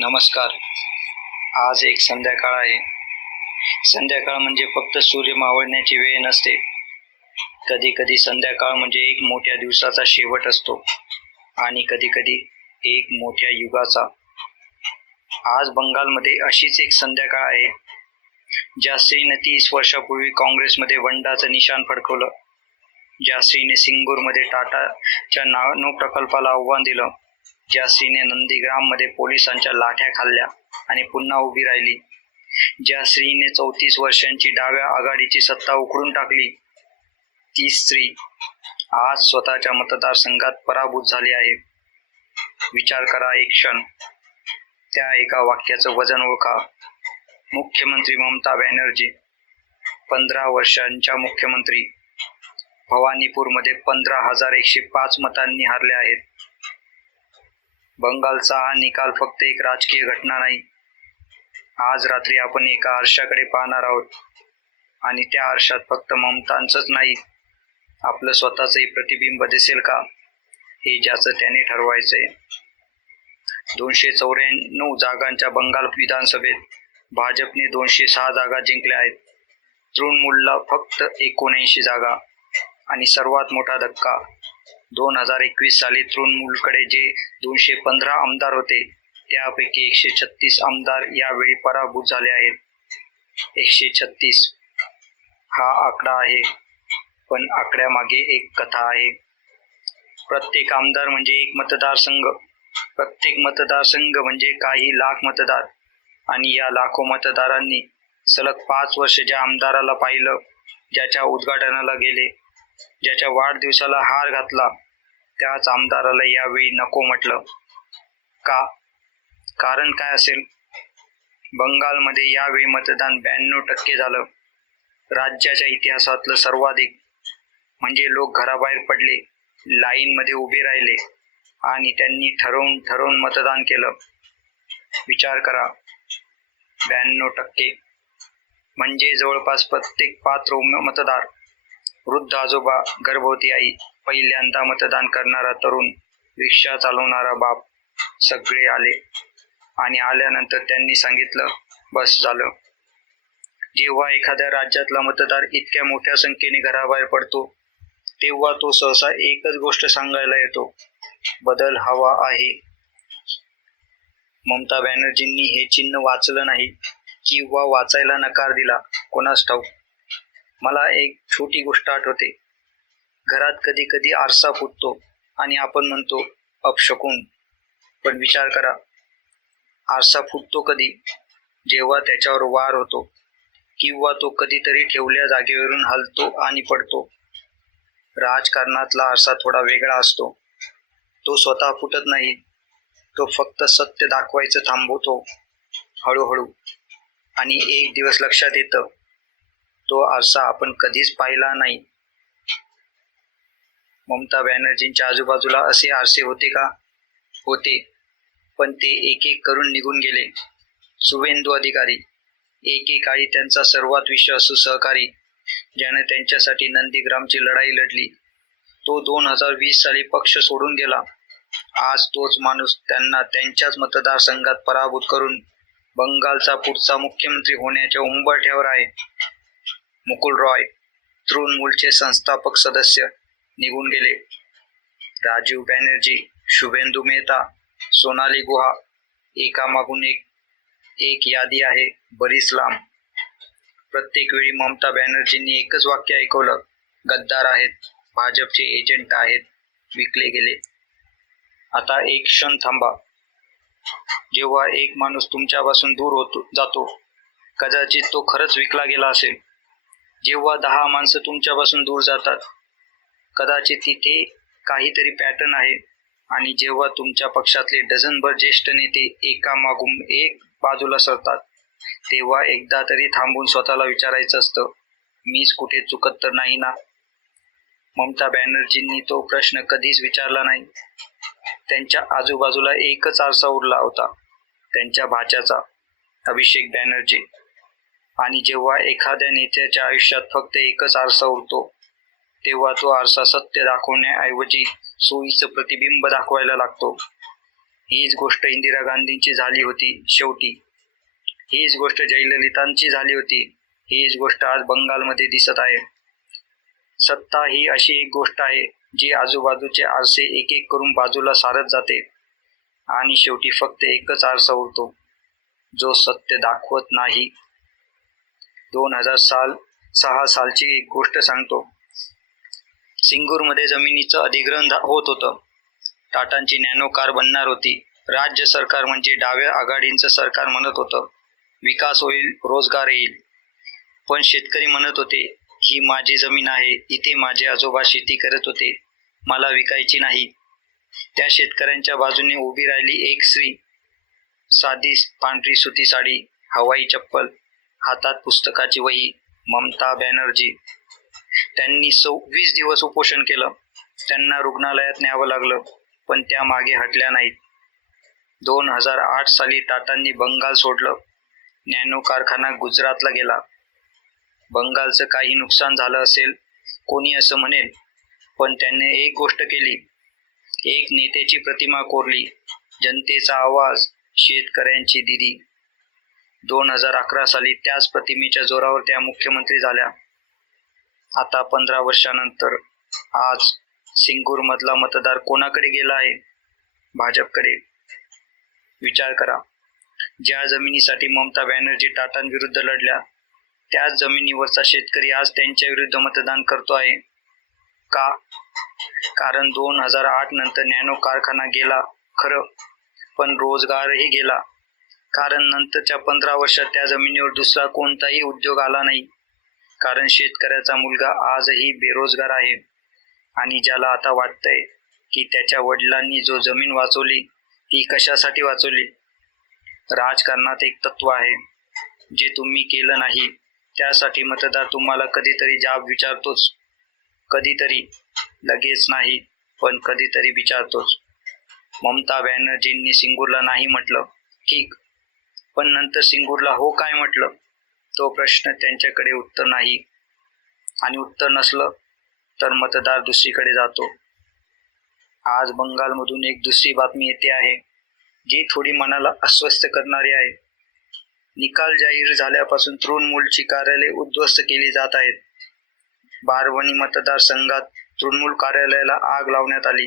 नमस्कार. आज एक संध्याकाळ आहे. संध्याकाळ म्हणजे फक्त सूर्य मावळण्याची वेळ नसते. कधी कधी संध्याकाळ म्हणजे एक मोठ्या दिवसाचा शेवट असतो आणि कधी कधी एक मोठ्या युगाचा. आज बंगालमध्ये अशीच एक संध्याकाळ आहे, ज्या स्त्रीने 30 वर्षापूर्वी काँग्रेसमध्ये वंडाचं निशाण फडकवलं, ज्या स्त्रीने सिंगूरमध्ये टाटाच्या नॅनो प्रकल्पाला आव्हान दिलं, ज्या स्त्रीने नंदीग्राममध्ये पोलिसांच्या लाठ्या खाल्ल्या आणि पुन्हा उभी राहिली, ज्या स्त्रीने 34 वर्षांची डाव्या आघाडीची सत्ता उखडून टाकली, ती स्त्री आज स्वतःच्या मतदारसंघात पराभूत झाली आहे. विचार करा एक क्षण. त्या एका वाक्याचं वजन ओळखा. मुख्यमंत्री ममता बॅनर्जी 15 वर्षांच्या मुख्यमंत्री भवानीपूरमध्ये 15,105 मतांनी हरले आहेत. बंगालचा हा निकाल फक्त एक राजकीय घटना नाही. आज रात्री आपण एका आरशाकडे पाहणार आहोत आणि त्या आरशात फक्त ममतांचंच नाही, आपलं स्वतःचंही प्रतिबिंब दिसेल का, हे ज्याचं त्याने ठरवायचंय. 294 जागांच्या बंगाल विधानसभेत भाजपने 206 जागा जिंकल्या आहेत. तृणमूलला फक्त 79 जागा. आणि सर्वात मोठा धक्का, 2021 साली तृणमूलकडे जे 215 आमदार होते, त्यापैकी 136 आमदार यावेळी पराभूत झाले आहेत. 136 हा आकडा आहे, पण आकड्यामागे एक कथा आहे. प्रत्येक आमदार म्हणजे एक मतदारसंघ, प्रत्येक मतदारसंघ म्हणजे काही लाख मतदार. आणि या लाखो मतदारांनी सलग 5 वर्ष ज्या आमदाराला पाहिलं, ज्याच्या उद्घाटनाला गेले, ज्याच्या वाढदिवसाला हार घातला, त्याच आमदाराला यावेळी नको म्हटलं. का? कारण काय असेल? बंगालमध्ये यावेळी मतदान 92% झालं. राज्याच्या इतिहासातलं सर्वाधिक. म्हणजे लोक घराबाहेर पडले, लाईनमध्ये उभे राहिले आणि त्यांनी ठरवून मतदान केलं. विचार करा, 92% म्हणजे जवळपास प्रत्येक पात्र मतदार. वृद्ध आजोबा, गर्भवती आई, पहिल्यांदा मतदान करणारा तरुण, रिक्षा चालवणारा बाप, सगळे आले. आणि आल्यानंतर त्यांनी सांगितलं, बस झालं. जेव्हा एखाद्या राज्यातला मतदार इतक्या मोठ्या संख्येने घराबाहेर पडतो, तेव्हा तो सहसा एकच गोष्ट सांगायला येतो, बदल हवा आहे. ममता बॅनर्जींनी हे चिन्ह वाचलं नाही किंवा वाचायला नकार दिला, कोणास ठाऊक. मला एक छोटी गोष्ट आठवते. घरात कधी कधी आरसा फुटतो आणि आपण म्हणतो अपशकुन. पण विचार करा, आरसा फुटतो कधी? जेव्हा त्याच्यावर वार होतो किंवा तो कधीतरी ठेवल्या जागेवरून हलतो आणि पडतो. राजकारणातला आरसा थोडा वेगळा असतो. तो स्वतः फुटत नाही, तो फक्त सत्य दाखवायचं थांबवतो, हळूहळू. आणि एक दिवस लक्षात येतं, तो आरसा आपण कधीच पाहिला नाही. ममता बॅनर्जींच्या आजूबाजूला असे आरसे होते का? होते, पण ते एक एक करून निघून गेले. शुभेंदू अधिकारी, एकेकाळी त्यांचा सर्वात विश्वासू सहकारी, ज्याने त्यांच्यासाठी नंदीग्रामची लढाई लढली, तो 2020 साली पक्ष सोडून गेला. आज तोच माणूस त्यांना त्यांच्याच मतदारसंघात पराभूत करून बंगालचा पुढचा मुख्यमंत्री होण्याच्या उंबरठ्यावर आहे. मुकुल रॉय, तृणमूलचे संस्थापक सदस्य, निघून गेले. राजीव बॅनर्जी, शुभेंदू मेहता, सोनाली गुहा, एकामागून एक यादी आहे, बरीच लांब. प्रत्येक वेळी ममता बॅनर्जींनी एकच वाक्य ऐकवलं, गद्दार आहेत, भाजपचे एजंट आहेत, विकले गेले. आता एक क्षण थांबा. जेव्हा एक माणूस तुमच्यापासून दूर जातो, कदाचित तो खरंच विकला गेला असेल. जेव्हा 10 माणसं तुमच्यापासून दूर जातात, कदाचित तिथे काहीतरी पॅटर्न आहे. आणि जेव्हा तुमच्या पक्षातले डझनभर ज्येष्ठ नेते एकामागून एक बाजूला सरतात, तेव्हा एकदा तरी थांबून स्वतःला विचारायचं असतं, मीच कुठे चुकत तर नाही ना? ममता बॅनर्जींनी तो प्रश्न कधीच विचारला नाही. त्यांच्या आजूबाजूला एकच आरसा उरला होता, त्यांच्या भाच्याचा, अभिषेक बॅनर्जी. आणि जेव्हा एखाद्या नेत्याच्या आयुष्यात फक्त एकच आरसा उरतो, तेव्हा तो आरसा सत्य दाखवण्याऐवजी सोयीचं प्रतिबिंब दाखवायला लागतो. हीच गोष्ट इंदिरा गांधींची झाली होती शेवटी. हीच गोष्ट जयललितांची झाली होती. हीच गोष्ट आज बंगालमध्ये दिसत आहे. सत्ता ही अशी एक गोष्ट आहे जी आजूबाजूचे आरसे एक एक करून बाजूला सारत जाते आणि शेवटी फक्त एकच आरसा उरतो जो सत्य दाखवत नाही. 2006 सालची एक गोष्ट सांगतो. सिंगूरमध्ये जमिनीचं अधिग्रहण होत होतं. टाटांची नॅनो कार बनणार होती. राज्य सरकार म्हणजे डाव्या आघाडींचं सरकार म्हणत होतं विकास होईल, रोजगार येईल. पण शेतकरी म्हणत होते ही माझी जमीन आहे, इथे माझे आजोबा शेती करत होते, मला विकायची नाही. त्या शेतकऱ्यांच्या बाजूने उभी राहिली एक स्त्री. साधी पांढरी सुती साडी, हवाई चप्पल, हातात पुस्तकाची वही, ममता बॅनर्जी. त्यांनी 26 दिवस उपोषण केलं. त्यांना रुग्णालयात न्यावं लागलं, पण त्या मागे हटल्या नाहीत. 2008 साली टाटांनी बंगाल सोडलं. नॅनो कारखाना गुजरातला गेला. बंगालचं काही नुकसान झालं असेल, कोणी असं म्हणेल, पण त्याने एक गोष्ट केली. एक नेत्याची प्रतिमा कोरली. जनतेचा आवाज, शेतकऱ्यांची दिदी. 2011 साली त्याच प्रतिमेच्या जोरावर त्या मुख्यमंत्री झाल्या. आता 15 वर्षानंतर आज सिंगूरमधला मतदार कोणाकडे गेला आहे? भाजपकडे. विचार करा. ज्या जमिनीसाठी ममता बॅनर्जी टाटांविरुद्ध लढल्या, त्याच जमिनीवरचा शेतकरी आज त्यांच्या विरुद्ध मतदान करतो आहे. का? कारण 2008 नंतर नॅनो कारखाना गेला खरं, पण रोजगारही गेला. कारण नंतरच्या 15 वर्षात त्या जमिनीवर दुसरा कोणताही उद्योग आला नाही. कारण शेतकऱ्याचा मुलगा आजही बेरोजगार आहे आणि ज्याला आता वाटतंय की त्याच्या वडिलांनी जो जमीन वाचवली ती कशासाठी वाचवली. राजकारणात एक तत्व आहे, जे तुम्ही केलं नाही त्यासाठी मतदार तुम्हाला कधीतरी जाब विचारतोच. कधीतरी, लगेच नाही, पण कधीतरी विचारतोच. ममता बॅनर्जींनी सिंगूरला नाही म्हटलं, ठीक, पण नंतर सिंगूरला हो काय म्हटलं? तो प्रश्न त्यांच्याकडे उत्तर नाही, आणि उत्तर नसलं तर मतदार दुसरीकडे जातो. आज बंगालमधून एक दुसरी बातमी येते आहे, जी थोडी मनाला अस्वस्थ करणारी आहे. निकाल जाहीर झाल्यापासून तृणमूलची कार्यालये उद्ध्वस्त केली जात आहेत. बारवणी मतदारसंघात तृणमूल कार्यालयाला आग लावण्यात आली.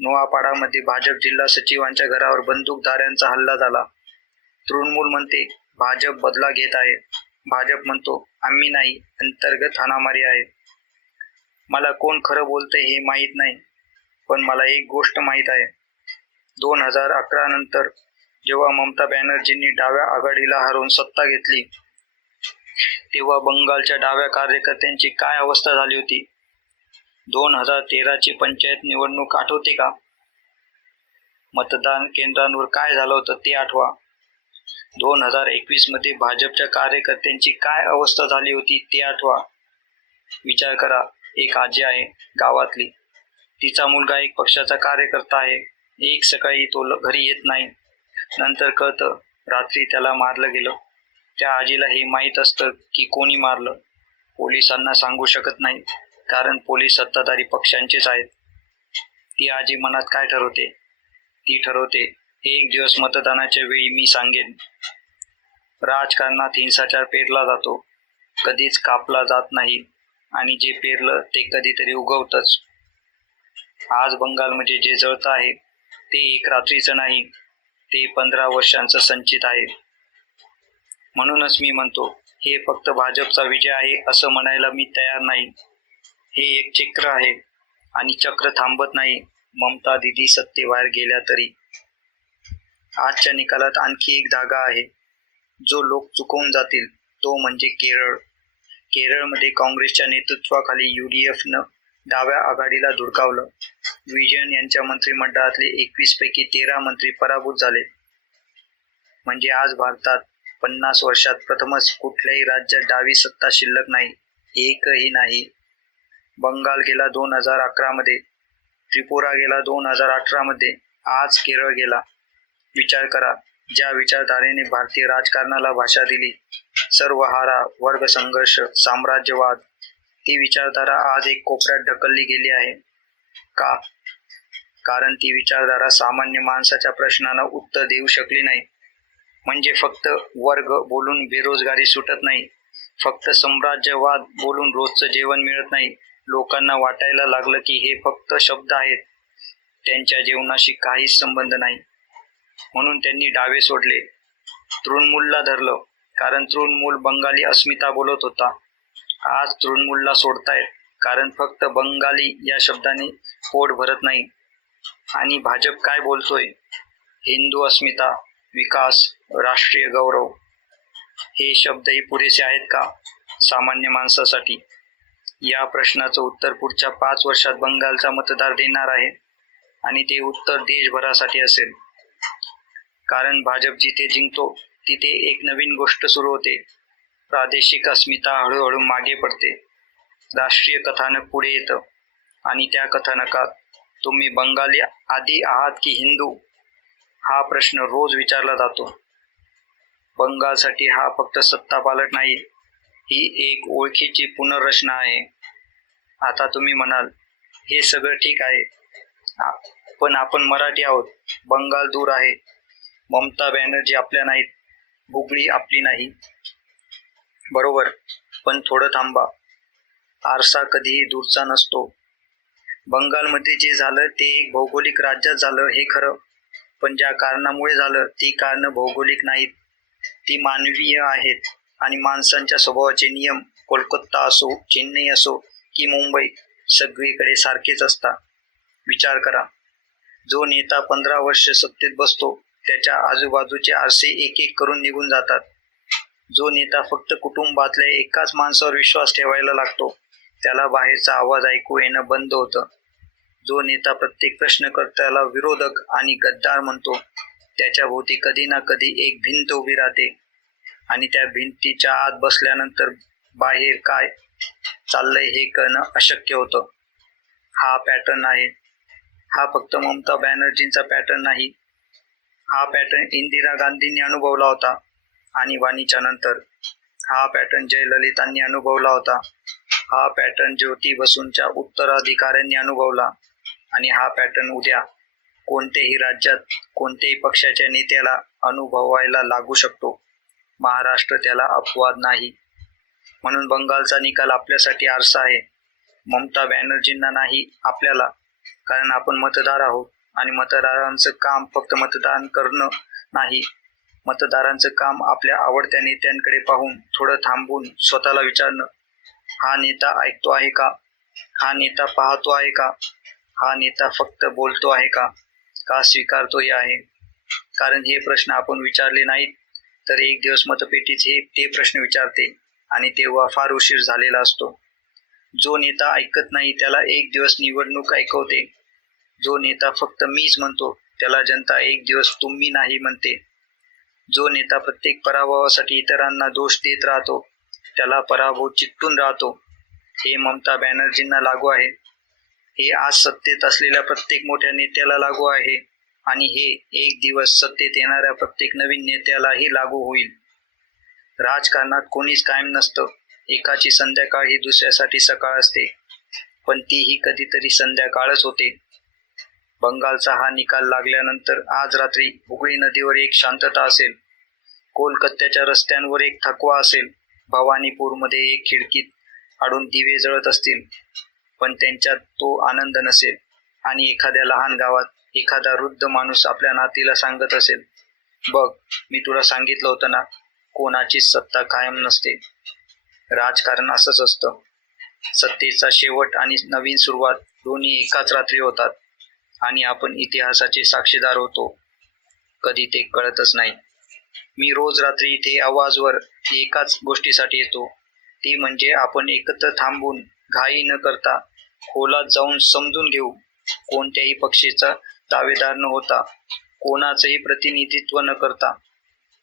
नोआपाडामध्ये भाजप जिल्हा सचिवांच्या घरावर बंदूकधाऱ्यांचा हल्ला झाला. तृणमूल म्हणते भाजप बदला घेत आहे. भाजप म्हणतो आम्ही नाही, अंतर्गत हाणामारी आहे. मला कोण खरं बोलतंय हे माहीत नाही, पण मला एक गोष्ट माहीत आहे. 2011 नंतर जेव्हा ममता बॅनर्जींनी डाव्या आघाडीला हरवून सत्ता घेतली, तेव्हा बंगालच्या डाव्या कार्यकर्त्यांची काय अवस्था झाली होती. 2013 ची पंचायत निवडणूक आठवते का? मतदान केंद्रांवर काय झालं होतं ते आठवा. 2021 मध्ये भाजपच्या कार्यकर्त्यांची काय अवस्था झाली होती ते आठवा. विचार करा. एक आजी आहे गावातली. तिचा मुलगा एक पक्षाचा कार्यकर्ता आहे. एक सकाळी तो घरी येत नाही. नंतर कळतं रात्री त्याला मारलं गेलं. त्या आजीला हे माहीत असतं की कोणी मारलं. पोलिसांना सांगू शकत नाही, कारण पोलीस सत्ताधारी पक्षांचेच आहेत. ती आजी मनात काय ठरवते? ती ठरवते एक दिवस मतदानाच्या वेळी मी सांगेन. राजकारणात हिंसाचार पेरला जातो, कधीच कापला जात नाही, आणि जे पेरलं ते कधीतरी उगवतंच. आज बंगालमध्ये जे जळतं आहे ते एक रात्रीचं नाही, ते 15 वर्षांचं संचित आहे. म्हणूनच मी म्हणतो हे फक्त भाजपचा विजय आहे असं म्हणायला मी तयार नाही. हे एक चक्र आहे आणि चक्र थांबत नाही, ममता दिदी सत्तेबाहेर गेल्या तरी. आजच्या निकालात आणखी एक धागा आहे जो लोक चुकवून जातील, तो म्हणजे केरळ. केरळमध्ये काँग्रेसच्या नेतृत्वाखाली UDFनं डाव्या आघाडीला धुडकावलं. विजयन यांच्या मंत्रिमंडळातले 21 पैकी 13 मंत्री पराभूत झाले. म्हणजे आज भारतात 50 वर्षात प्रथमच कुठल्याही राज्यात डावी सत्ता शिल्लक नाही, एकही नाही. बंगाल गेला 2011 मध्ये, त्रिपुरा गेला 2018 मध्ये, आज केरळ गेला. विचार करा, ज्या विचारधारेने भारतीय राजकारणाला भाषा दिली, सर्वहारा, वर्गसंघर्ष, साम्राज्यवाद, ती विचारधारा आज एक कोपऱ्यात ढकलली गेली आहे. का? कारण ती विचारधारा सामान्य माणसाच्या प्रश्नांना उत्तर देऊ शकली नाही. म्हणजे फक्त वर्ग बोलून बेरोजगारी सुटत नाही, फक्त साम्राज्यवाद बोलून रोजचं जेवण मिळत नाही. लोकांना वाटायला लागलं की हे फक्त शब्द आहेत, त्यांच्या जीवनाशी काहीच संबंध नाही. म्हणून त्यांनी डावे सोडले, तृणमूलला धरलं, कारण तृणमूल बंगाली अस्मिता बोलत होता. आज तृणमूलला सोडतायत कारण फक्त बंगाली या शब्दाने पोट भरत नाही. आणि भाजप काय बोलतोय? हिंदू अस्मिता, विकास, राष्ट्रीय गौरव. हे शब्दही पुरेसे आहेत का सामान्य माणसासाठी? या प्रश्नाचं उत्तर पुढच्या 5 वर्षात बंगालचा मतदार देणार आहे, आणि ते उत्तर देशभरासाठी असेल. कारण भाजप जिथे जिंकतो तिथे एक नवीन गोष्ट सुरू होते. प्रादेशिक अस्मिता हळूहळू मागे पडते. राष्ट्रीय कथानक पुढे येतं, आणि त्या कथानकात तुम्ही बंगाली आधी आहात की हिंदू, हा प्रश्न रोज विचारला जातो. बंगालसाठी हा फक्त सत्तापालट नाही, ही एक ओळखीची पुनर्रचना आहे. आता तुम्ही म्हणाल, हे सगळं ठीक आहे, पण आपण मराठी आहोत, बंगाल दूर आहे, ममता बॅनर्जी आपल्या नाहीत, हुगळी आपली नाही. बरोबर, पण थोडं थांबा. आरसा कधीही दूरचा नसतो. बंगालमध्ये जे झालं ते एक भौगोलिक राज्यात झालं हे खरं, पण ज्या कारणामुळे झालं ती कारणं भौगोलिक नाहीत, ती मानवीय आहेत. आणि माणसांच्या स्वभावाचे नियम कोलकाता असो, चेन्नई असो की मुंबई, सगळीकडे सारखेच असतात. विचार करा, जो नेता 15 वर्ष सत्तेत बसतो त्याच्या आजूबाजूचे आरसे एक एक करून निघून जातात. जो नेता फक्त कुटुंबातल्या एकाच माणसावर विश्वास ठेवायला लागतो त्याला बाहेरचा आवाज ऐकू येणं बंद होतं. जो नेता प्रत्येक प्रश्नकर्त्याला विरोधक आणि गद्दार म्हणतो त्याच्या भोवती कधी ना कधी एक भिंत उभी राहते, आणि त्या भिंतीच्या आत बसल्यानंतर बाहेर काय चाललंय हे कळणं अशक्य होतं. हा पॅटर्न आहे. हा फक्त ममता बॅनर्जींचा पॅटर्न नाही, हा पॅटर्न इंदिरा गांधींनी अनुभवला होता, आणि वाणीच्या नंतर हा पॅटर्न जयललितांनी अनुभवला होता, हा पॅटर्न ज्योती बसूंच्या उत्तराधिकाऱ्यांनी अनुभवला, आणि हा पॅटर्न उद्या कोणत्याही राज्यात कोणत्याही पक्षाच्या नेत्याला अनुभवायला लागू शकतो. महाराष्ट्र त्याला अपवाद नाही. म्हणून बंगालचा निकाल आपल्यासाठी आरसा आहे, ममता बॅनर्जींना नाही, आपल्याला. कारण आपण मतदार आहोत, आणि मतदारांचं काम फक्त मतदान करणं नाही. मतदारांचं काम आपल्या आवडत्या नेत्यांकडे पाहून थोडं थांबून स्वतःला विचारणं, हा नेता ऐकतो आहे का? हा नेता पाहतो आहे का? हा नेता फक्त बोलतो आहे का? का स्वीकारतोही आहे? कारण हे प्रश्न आपण विचारले नाहीत तर एक दिवस मतपेटीत ते प्रश्न विचारते, आणि तेव्हा फार उशीर झालेला असतो. जो नेता ऐकत नाही त्याला एक दिवस निवडणूक ऐकवते. जो नेता फक्त मीच म्हणतो त्याला जनता एक दिवस तुम्ही नाही म्हणते. जो नेता प्रत्येक पराभवासाठी इतरांना दोष देत राहतो त्याला पराभव चिकटून राहतो. हे ममता बॅनर्जींना लागू आहे. हे आज सत्तेत असलेल्या प्रत्येक मोठ्या नेत्याला लागू आहे, आणि हे एक दिवस सत्तेत येणाऱ्या प्रत्येक नवीन नेत्यालाही लागू होईल. राजकारणात कोणीच कायम नसतं. एकाची संध्याकाळ ही दुसऱ्यासाठी सकाळ असते, पण तीही कधीतरी संध्याकाळच होते. बंगालचा हा निकाल लागल्यानंतर आज रात्री हुगळी नदीवर एक शांतता असेल, कोलकात्याच्या रस्त्यांवर एक थकवा असेल, भवानीपूरमध्ये एक खिडकीत आडून दिवे जळत असतील, पण त्यांच्यात तो आनंद नसेल. आणि एखाद्या लहान गावात एखादा वृद्ध माणूस आपल्या नातीला सांगत असेल, बघ, मी तुला सांगितलं होतं ना, कोणाचीच सत्ता कायम नसते. राजकारण असंच असतं. सत्तेचा शेवट आणि नवीन सुरुवात दोन्ही एकाच रात्री होतात, आणि आपण इतिहासाचे साक्षीदार होतो. कधी ते कळतच नाही. मी रोज रात्री इथे आवाजवर एकाच गोष्टीसाठी येतो, ती म्हणजे आपण एकत्र थांबून घाई न करता खोलात जाऊन समजून घेऊ. कोणत्याही पक्षाचा दावेदार न होता, कोणाचंही प्रतिनिधित्व न करता,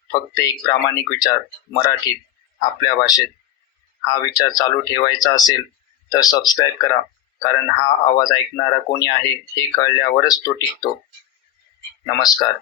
फक्त एक प्रामाणिक विचार, मराठीत, आपल्या भाषेत. हा विचार चालू ठेवायचा असेल तर सबस्क्राईब करा, कारण हा आवाज ऐकणारा कोणी आहे हे कळल्यावरच तो टिकतो. नमस्कार.